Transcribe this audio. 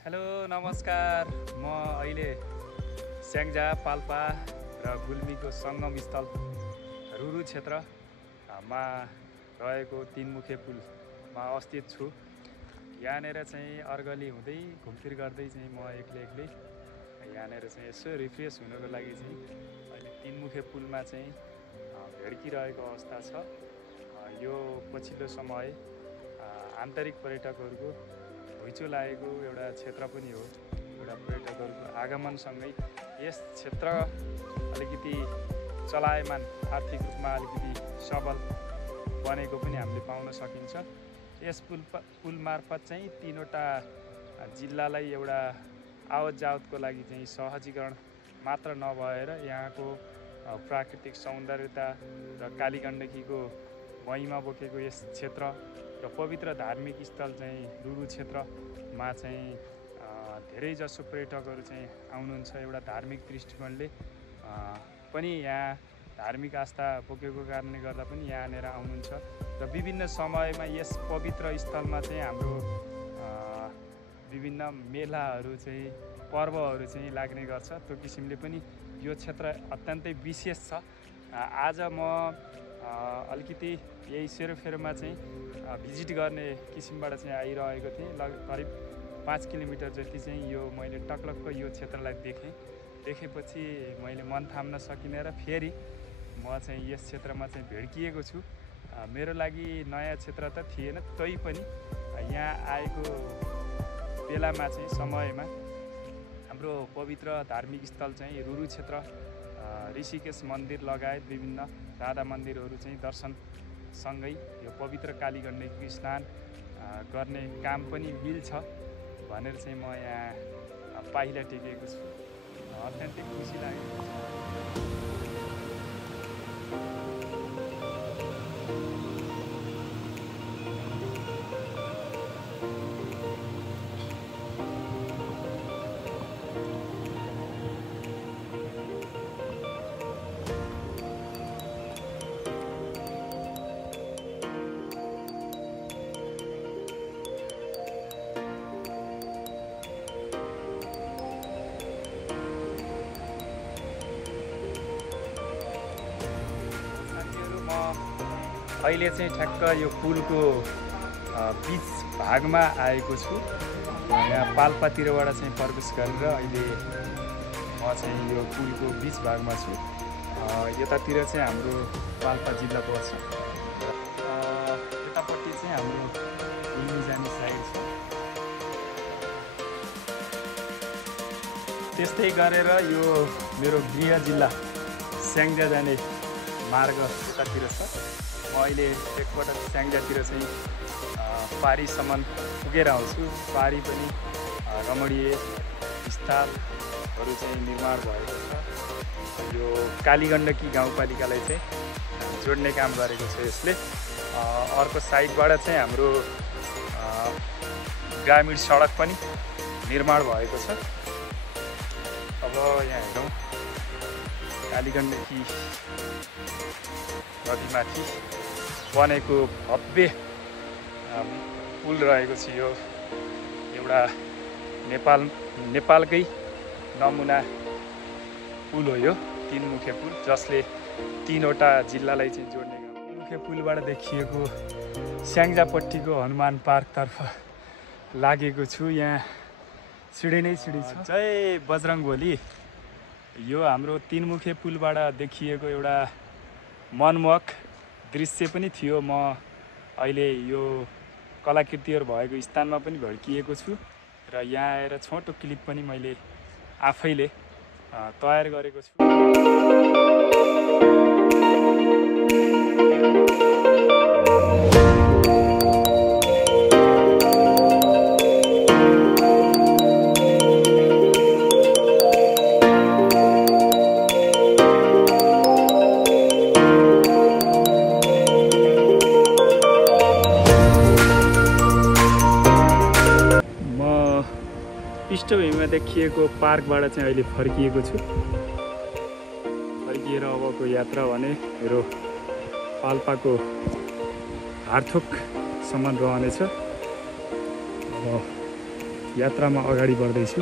Hello नमस्कार। म अहिले स्याङ्जा पाल्पा र गुल्मीको सङ्गम स्थल रुरु क्षेत्रमा रहेको तीनमुखे पुलमा अवस्थित छु। यहाँनिर चाहिँ अर्गली हुँदै घुमफिर गर्दै चाहिँ म एक्लै यहाँनिर चाहिँ यसो रिफ्रेस हुनको लागि चाहिँ अहिले तीनमुखे पुलमा चाहिँ भेड्किरहेको अवस्था छ। यो पछिल्लो समय आन्तरिक पर्यटकहरूको घुइँचो लागेको एउटा क्षेत्र पनि हो। एउटा पर्यटकहरूको आगमनसँगै यस क्षेत्र अलिकति चलायमान, आर्थिक रूपमा अलिकति सबल बनेको पनि हामीले पाउन सकिन्छ। यस पुल मार्फत चाहिँ तीनवटा जिल्लालाई एउटा आवत जावतको लागि चाहिँ सहजीकरण मात्र नभएर यहाँको प्राकृतिक सौन्दर्यता र कालीगण्डकीको महिमा बोकेको यस क्षेत्र र पवित्र धार्मिक स्थल चाहिँ रुरु क्षेत्रमा चाहिँ धेरै जसो पर्यटकहरू चाहिँ आउनुहुन्छ। एउटा धार्मिक दृष्टिकोणले पनि यहाँ धार्मिक आस्था बोकेको कारणले गर्दा पनि यहाँनिर आउनुहुन्छ र विभिन्न समयमा यस पवित्र स्थलमा चाहिँ हाम्रो विभिन्न मेलाहरू चाहिँ पर्वहरू चाहिँ लाग्ने गर्छ। त्यो किसिमले पनि यो क्षेत्र अत्यन्तै विशेष छ। आज म अलिकति यही सेरोफेरोमा चाहिँ भिजिट गर्ने किसिमबाट चाहिँ आइरहेको थिएँ। करिब 5 किलोमिटर जति चाहिँ यो मैले टक्लक्क यो क्षेत्रलाई देखेपछि मैले मन थाम्न सकिनँ र फेरि म चाहिँ यस क्षेत्रमा चाहिँ भेड्किएको छु। मेरो लागि नयाँ क्षेत्र त थिएन, तै पनि यहाँ आएको बेलामा चाहिँ समयमा हाम्रो पवित्र धार्मिक स्थल चाहिँ रुरु क्षेत्र ऋषिकेश मन्दिर लगायत विभिन्न राधा मन्दिरहरू चाहिँ दर्शनसँगै यो पवित्र कालीगण्डकी स्नान गर्ने काम पनि मिल्छ भनेर चाहिँ म यहाँ पाइला टेकेको छु। अत्यन्तै खुसी लागेको छ। अहिले चाहिँ ठ्याक्क यो पुलको बीच भागमा आएको छु। यहाँ पाल्पातिरबाट चाहिँ प्रवेश गरेर अहिले म चाहिँ यो पुलको बीच भागमा छु। यतातिर चाहिँ हाम्रो पाल्पा जिल्ला पर्छ। यतापट्टि चाहिँ हाम्रो गुल्मी जाने साइड छ। त्यस्तै गरेर यो मेरो गृह जिल्ला स्याङ्जा जाने मार्ग यतातिर छ। म अहिले एकपटक स्याङ्जातिर चाहिँ पारीसम्म पुगेर आउँछु। पारी पनि रमणीय स्थलहरू चाहिँ निर्माण भएको छ। यो कालीगण्डकी गाउँपालिकालाई चाहिँ जोड्ने काम गरेको छ यसले। अर्को साइडबाट चाहिँ हाम्रो ग्रामीण सडक पनि निर्माण भएको छ। अब यहाँ हेरौँ, कालीगण्डकी नदीमाथि बनेको भव्य पुल रहेको छ। यो एउटा नेपालकै नमुना पुल हो यो तीनमुखे पुल, जसले तीनवटा जिल्लालाई चाहिँ जोड्ने काम। तीनमुखे पुलबाट देखिएको स्याङ्जापट्टिको हनुमान पार्कतर्फ लागेको छु। यहाँ सिँढी नै सिँढी छ। जय बजरङ्गबली। यो हाम्रो तीनमुखे पुलबाट देखिएको एउटा मनमोहक दृश्य पनि थियो। म अहिले यो कलाकृतिहरू भएको स्थानमा पनि भड्किएको छु र यहाँ आएर छोटो क्लिप पनि मैले आफैले तयार गरेको छु। पृष्ठभूमिमा देखिएको पार्कबाट चाहिँ अहिले फर्किएको छु। फर्किएर अबको यात्रा भने मेरो पाल्पाको हार्थोकसम्म रहनेछ। यात्रामा अगाडि बढ्दैछु।